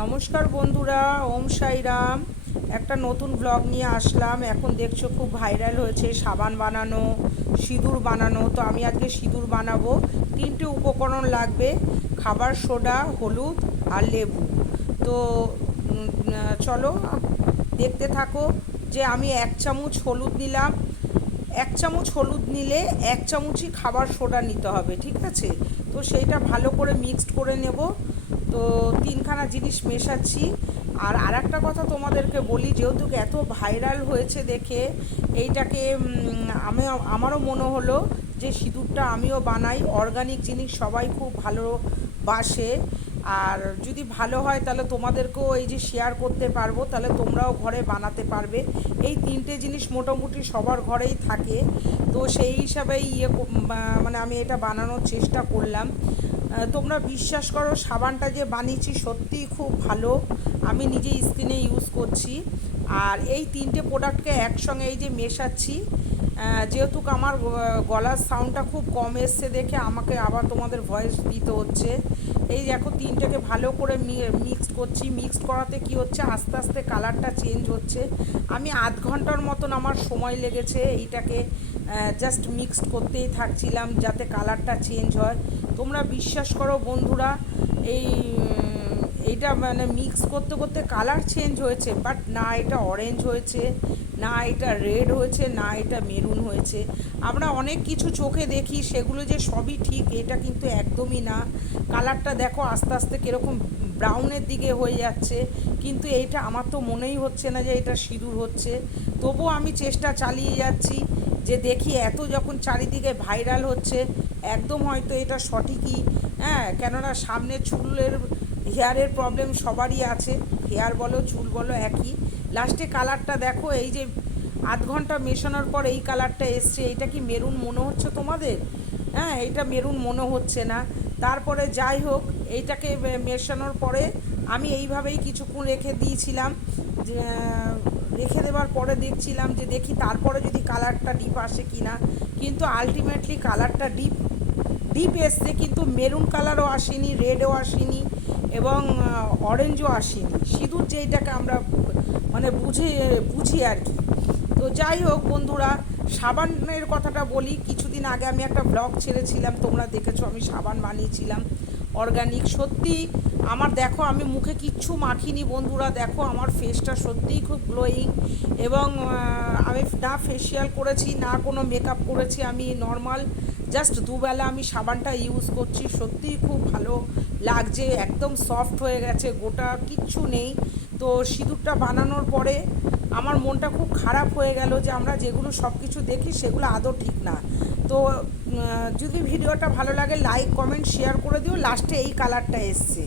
নমস্কার বন্ধুরা, ওম সাইরাম। একটা নতুন ব্লগ নিয়ে আসলাম। এখন দেখছ খুব ভাইরাল হয়েছে সাবান বানানো, সিঁদুর বানানো। তো আমি আজকে সিঁদুর বানাবো। তিনটে উপকরণ লাগবে, খাবার সোডা, হলুদ আর লেবু। তো চলো, দেখতে থাকো যে আমি এক চামচ হলুদ নিলাম। এক চামচ হলুদ নিলে এক চামচই খাবার সোডা নিতে হবে, ঠিক আছে? তো সেইটা ভালো করে মিক্সড করে নেব। তো তিনখানা জিনিস মেশাচ্ছি। আর আর একটা কথা তোমাদেরকে বলি, যেহেতু এত ভাইরাল হয়েছে দেখে, এইটাকে আমি, আমারও মনে হলো যে সিঁদুরটা আমিও বানাই। অর্গানিক জিনিস সবাই খুব ভালোবাসে। আর যদি ভালো হয় তাহলে তোমাদেরকেও এই যে শেয়ার করতে পারব, তাহলে তোমরাও ঘরে বানাতে পারবে। এই তিনটে জিনিস মোটামুটি সবার ঘরেই থাকে। তো সেই হিসাবে ইয়ে মানে আমি এটা বানানোর চেষ্টা করলাম। তোমরা বিশ্বাস করো, সাবানটা যে বানিয়েছি সত্যিই খুব ভালো। আমি নিজে স্কিনে ইউজ করছি। আর এই তিনটে প্রোডাক্টকে একসঙ্গে এই যে মেশাচ্ছি যেহেতু আমার গলার সাউন্ডটা খুব কম এসছে দেখে আমাকে আবার তোমাদের ভয়েস দিতে হচ্ছে। এই দেখো তিনটাকে ভালো করে মিক্সড করছি। মিক্সড করাতে কি হচ্ছে? আস্তে আস্তে কালারটা চেঞ্জ হচ্ছে। আমি আধ ঘণ্টার মতন আমার সময় লেগেছে এইটাকে জাস্ট মিক্সড করতেই থাকছিলাম যাতে কালারটা চেঞ্জ হয়। তোমরা বিশ্বাস করো বন্ধুরা, এই এইটা মানে মিক্স করতে করতে কালার চেঞ্জ হয়েছে বাট না এটা অরেঞ্জ হয়েছে, না এটা রেড হয়েছে, না এটা মেরুন হয়েছে। আমরা অনেক কিছু চোখে দেখি, সেগুলো যে সবই ঠিক, এটা কিন্তু একদমই না। কালারটা দেখো আস্তে আস্তে কীরকম ব্রাউনের দিকে হয়ে যাচ্ছে, কিন্তু এইটা আমার তো মনেই হচ্ছে না যে এটা সিঁদুর হচ্ছে। তবুও আমি চেষ্টা চালিয়ে যাচ্ছি যে দেখি এত যখন চারিদিকে ভাইরাল হচ্ছে, একদম হয়তো এটা সঠিকই। হ্যাঁ কেননা সামনে চুলের হেয়ারের প্রবলেম সবারই আছে। হেয়ার বলো চুল বলো একই। লাস্টে কালারটা দেখো এই যে আধ ঘণ্টা মেশানোর পর এই কালারটা এসছে এটা কি মেরুন মনে হচ্ছে তোমাদের? হ্যাঁ এটা মেরুন মনে হচ্ছে না। তারপরে যাই হোক এইটাকে মেশানোর পরে আমি এইভাবেই কিছুক্ষণ রেখে দিয়েছিলাম। যে, রেখে দেওয়ার পরে দেখছিলাম যে দেখি তারপরে যদি কালারটা ডিপ আসে কি না কিন্তু আলটিমেটলি কালারটা ডিপ ডিপ এসছে কিন্তু মেরুন কালারও আসেনি রেডও আসেনি। এবং অরেঞ্জও আসেনি। সিঁদুর যেইটাকে আমরা মানে বুঝে, বুঝি আর কি। তো যাই হোক বন্ধুরা, সাবানের কথাটা বলি। কিছুদিন আগে আমি একটা ব্লগ ছেড়েছিলাম, তোমরা দেখেছ আমি সাবান বানিয়েছিলাম। অর্গানিক সত্যি আমার দেখো, আমি মুখে কিচ্ছু মাখিনি বন্ধুরা, দেখো আমার ফেসটা সত্যিই খুব গ্লোয়িং এবং আমি না ফেসিয়াল করেছি, না কোনো মেকআপ করেছি, আমি নর্মাল জাস্ট দুবেলা আমি সাবানটা ইউজ করছি, সত্যিই খুব ভালো লাগছে, একদম সফট হয়ে গেছে, গোটা কিচ্ছু নেই, তো সিঁদুরটা বানানোর পরে আমার মনটা খুব খারাপ হয়ে গেল যে আমরা যেগুলো সব কিছু দেখি, সেগুলো আদৌ ঠিক না। তো যদি ভিডিওটা ভালো লাগে লাইক কমেন্ট শেয়ার করে দিও। লাস্টে এই কালারটা এসছে।